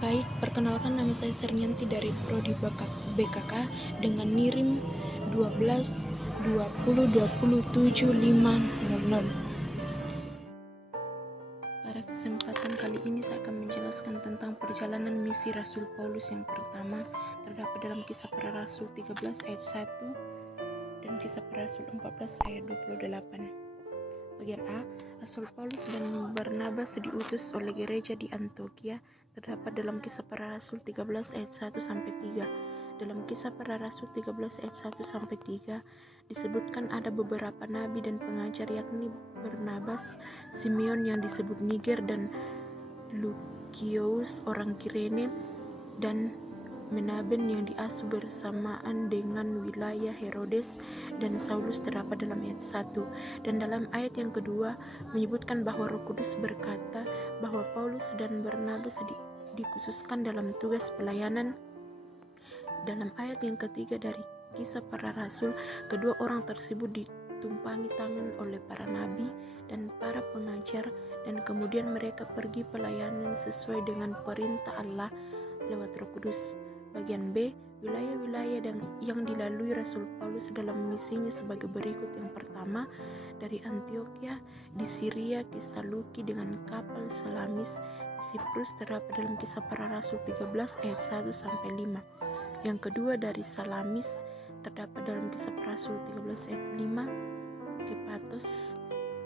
Baik, perkenalkan nama saya Sernianti dari Prodi BKK dengan NIRIM 12 20 27 500. Pada kesempatan kali ini saya akan menjelaskan tentang perjalanan misi Rasul Paulus yang pertama, terdapat dalam Kisah Para Rasul 13 ayat 1 dan Kisah Para Rasul 14 ayat 28. Bagian A, Rasul Paulus dan Barnabas diutus oleh gereja di Antioquia, terdapat dalam Kisah Para Rasul 13 ayat 1 sampai 3. Dalam Kisah Para Rasul 13 ayat 1 sampai 3 disebutkan ada beberapa nabi dan pengajar, yakni Barnabas, Simeon yang disebut Niger, dan Lukius orang Kirene, dan Menaben yang diasuh bersamaan dengan wilayah Herodes dan Saulus, terdapat dalam ayat 1. Dan dalam ayat yang kedua menyebutkan bahwa Roh Kudus berkata bahwa Paulus dan Barnabas dikhususkan dalam tugas pelayanan. Dalam ayat yang ketiga dari Kisah Para Rasul, kedua orang tersebut ditumpangi tangan oleh para nabi dan para pengajar, dan kemudian mereka pergi pelayanan sesuai dengan perintah Allah lewat Roh Kudus. Bagian B, wilayah-wilayah yang dilalui Rasul Paulus dalam misinya sebagai berikut. Yang pertama, dari Antioquia di Syria ke Saluki dengan kapal Salamis di Siprus, terdapat dalam Kisah Para Rasul 13 ayat 1 sampai 5. Yang kedua, dari Salamis terdapat dalam Kisah Para Rasul 13 ayat 5 ke Patos,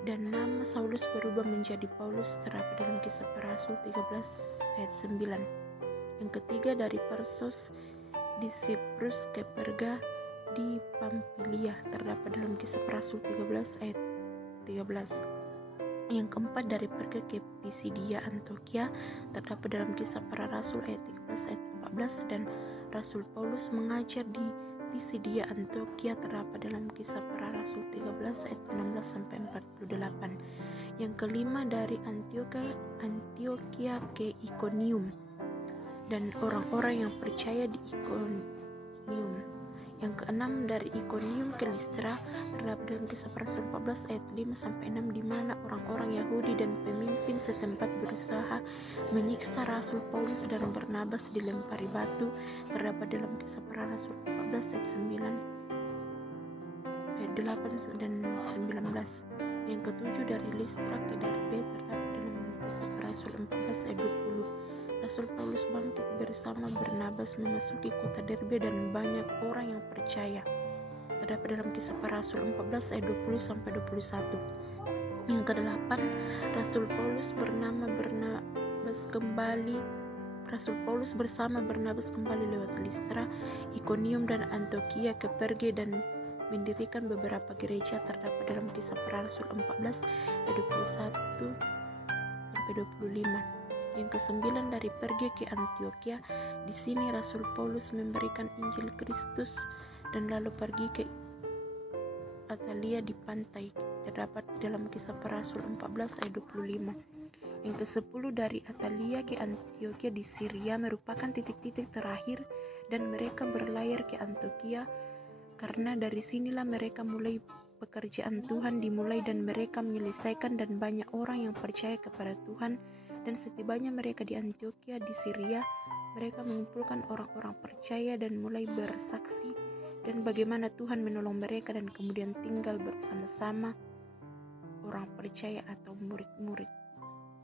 dan nama Saulus berubah menjadi Paulus, terdapat dalam Kisah Para Rasul 13 ayat 9. Yang ketiga, dari Persos di Siprus ke Perga di Pamfilia, terdapat dalam Kisah Para Rasul 13 ayat 13. Yang keempat, dari Perga ke Pisidia Antioquia, terdapat dalam Kisah Para Rasul ayat 13 ayat 14, dan Rasul Paulus mengajar di Pisidia Antioquia, terdapat dalam Kisah Para Rasul 13 ayat 16 sampai 48. Yang kelima, dari Antioquia ke Ikonium dan orang-orang yang percaya di Ikonium. Yang keenam, dari Ikonium ke Listra, terdapat dalam Kisah Para Rasul 14 ayat 5 sampai 6, di mana orang-orang Yahudi dan pemimpin setempat berusaha menyiksa Rasul Paulus dan Barnabas dilempari batu, terdapat dalam Kisah Para Rasul 14 ayat 9 ayat 8 dan 19. Yang ketujuh, dari Listra ke Derbe, terdapat dalam Kisah Para Rasul 14 ayat 20. Rasul Paulus bangkit bersama Barnabas memasuki kota Derbe dan banyak orang yang percaya, terdapat dalam Kisah Para Rasul 14 ayat 20 sampai 21. Yang kedelapan, Rasul Paulus bersama Barnabas kembali lewat Listra, Ikonium dan Antioquia ke Perge dan mendirikan beberapa gereja, terdapat dalam Kisah Para Rasul 14 ayat 21 sampai 25. Yang kesembilan, dari Perge ke Antioquia. Di sini Rasul Paulus memberikan Injil Kristus dan lalu pergi ke Atalia di pantai, terdapat dalam Kisah Para Rasul 14 ayat 25. Yang ke-10, dari Atalia ke Antioquia di Syria merupakan titik-titik terakhir, dan mereka berlayar ke Antioquia karena dari sinilah mereka mulai pekerjaan Tuhan dimulai dan mereka menyelesaikan, dan banyak orang yang percaya kepada Tuhan. Dan setibanya mereka di Antioquia di Syria, mereka mengumpulkan orang-orang percaya dan mulai bersaksi dan bagaimana Tuhan menolong mereka, dan kemudian tinggal bersama-sama orang percaya atau murid-murid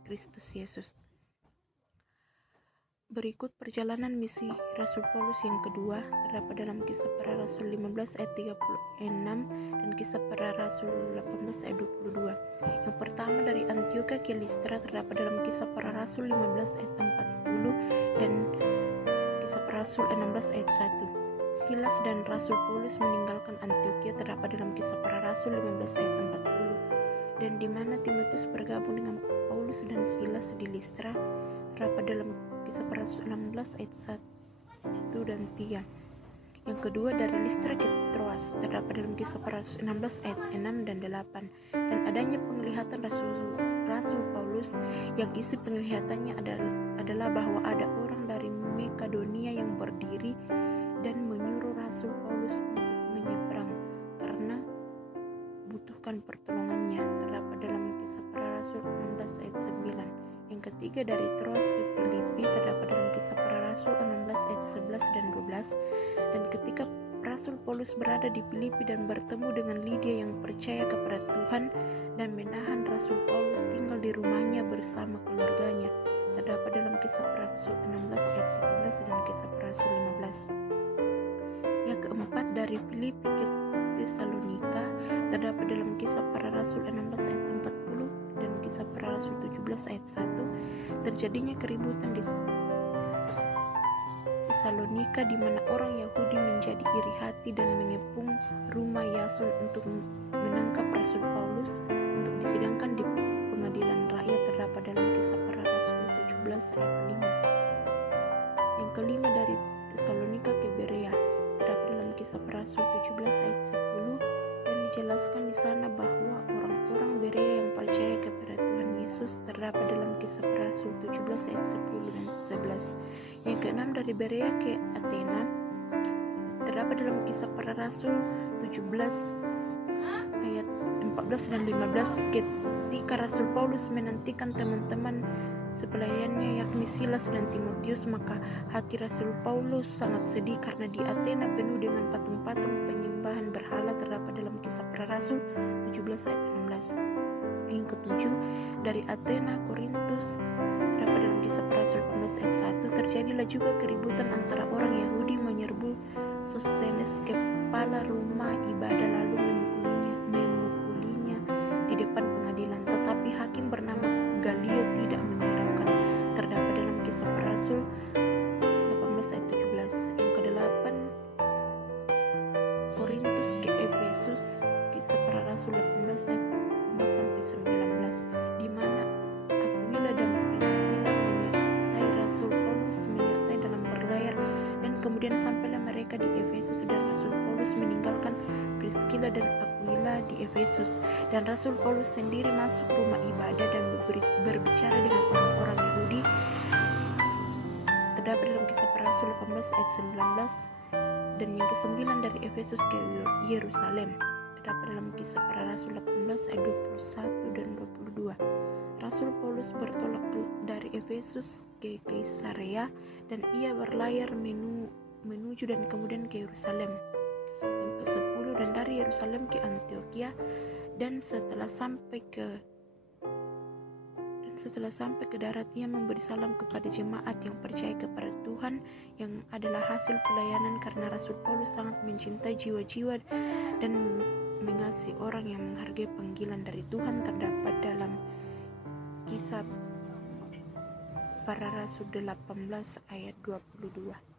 Kristus Yesus. Berikut perjalanan misi Rasul Paulus yang kedua, terdapat dalam Kisah Para Rasul 15 ayat 36 dan Kisah Para Rasul 18 ayat 22. Yang pertama, dari Antioquia ke Listra, terdapat dalam Kisah Para Rasul 15 ayat 40 dan Kisah Para Rasul 16 ayat 1. Silas dan Rasul Paulus meninggalkan Antioquia, terdapat dalam Kisah Para Rasul 15 ayat 40. Dan di mana Timotius bergabung dengan Paulus dan Silas di Listra, terdapat dalam Kisah Para Rasul 16 ayat 1 dan 3. Yang kedua, dari Listra ke Troas, terdapat dalam Kisah Para Rasul 16 ayat 6 dan 8. Dan adanya penglihatan Rasul Paulus yang isi penglihatannya adalah bahwa ada orang dari Makedonia yang berdiri dan menyuruh Rasul Paulus untuk menyeberang karena butuhkan pertolongannya, terdapat dalam Kisah Para Rasul 16 ayat 9. Yang ketiga, dari Troas ke Filipi, terdapat dalam Kisah Kisah Para Rasul 16 ayat 11 dan 12. Dan ketika Rasul Paulus berada di Filipi dan bertemu dengan Lydia yang percaya kepada Tuhan dan menahan Rasul Paulus tinggal di rumahnya bersama keluarganya, terdapat dalam Kisah Para Rasul 16 ayat 13 dan Kisah Para Rasul 15. Yang keempat, dari Filipi ke Tesalonika, terdapat dalam Kisah Para Rasul 16 ayat 40 dan Kisah Para Rasul 17 ayat 1. Terjadinya keributan di Tesalonika di mana orang Yahudi menjadi iri hati dan mengepung rumah Yason untuk menangkap Rasul Paulus untuk disidangkan di pengadilan rakyat, terdapat dalam Kisah Para Rasul 17 ayat 5. Yang kelima, dari Tesalonika ke Berea, terdapat dalam Kisah Para Rasul 17 ayat 10, dan dijelaskan di sana bahwa orang-orang Berea yang percaya kepada Tuhan Yesus, terdapat dalam Kisah Para Rasul 17 ayat 10 dan 11. Yang keenam, dari Berea ke Athena, terdapat dalam Kisah Para Rasul 17 ayat 14 dan 15. Ketika Rasul Paulus menantikan teman-teman sepelayannya yakni Silas dan Timotius, maka hati Rasul Paulus sangat sedih karena di Athena penuh dengan patung-patung penyembahan berhala, terdapat dalam Kisah Para Rasul 17 ayat 16. Yang ketujuh, dari Athena Korintus, terdapat dalam Kisah Para Rasul 18 ayat 1. Terjadilah juga keributan antara orang Yahudi menyerbu Sostenes, kepala rumah ibadah, lalu memukulinya di depan pengadilan. Tetapi hakim bernama Galio tidak menghiraukan, terdapat dalam Kisah Para Rasul 18 ayat 17. Yang kedelapan, Korintus ke Efesus, Kisah Para Rasul 18 ayat 5 sampai 19, di mana Aquila dan Priscilla menyertai Rasul Paulus menyertai dalam berlayar, dan kemudian sampailah mereka di Efesus, dan Rasul Paulus meninggalkan Priscilla dan Aquila di Efesus, dan Rasul Paulus sendiri masuk rumah ibadah dan berbicara dengan orang-orang Yahudi, terdapat dalam Kisah Para Rasul 18 ayat 19. Dan yang kesembilan, dari Efesus ke Yerusalem, terdapat dalam Kisah Para Rasul 18 ayat 21 dan 22. Rasul Paulus bertolak dari Efesus ke Kaisarea, dan ia berlayar menuju dan kemudian ke Yerusalem. Yang ke-10, dan dari Yerusalem ke Antioquia, dan setelah sampai ke darat ia memberi salam kepada jemaat yang percaya kepada Tuhan, yang adalah hasil pelayanan karena Rasul Paulus sangat mencintai jiwa-jiwa dan mengasihi orang yang menghargai panggilan dari Tuhan, terdapat dalam Kisah Para Rasul 18 ayat 22.